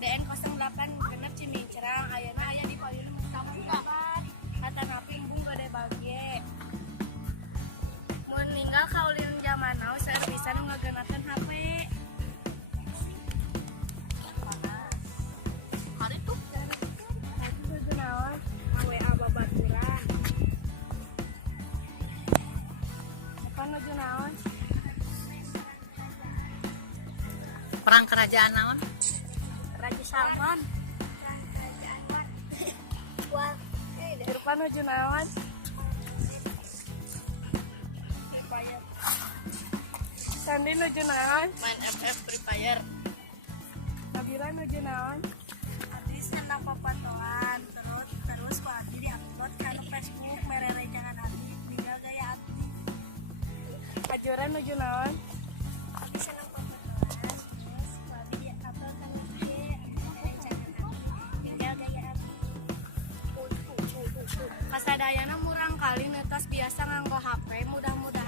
DN 08 genep Cimincerang ayeuna aya di Payun Tambukan kata naping bung gede bagie mun ninggal kaulin zaman now saya bisa nu ngageunakeun HP hari tuh itu naon WA babaturan apa nuju naon perang kerajaan naon? Raja Salman wah Irfan nuju naon Sandi nuju naon Main FF Free Fire. Nabila nuju naon habis kena papatoan terus lagi diupload ke Facebook merere jangan hati tinggal gaya hati Kajuran nuju naon habis kena papatoan terus lagi diupload ke IG merere jangan hati tinggal gaya hati kasadayana murang kali netas biasa nganggo HP mudah-mudahan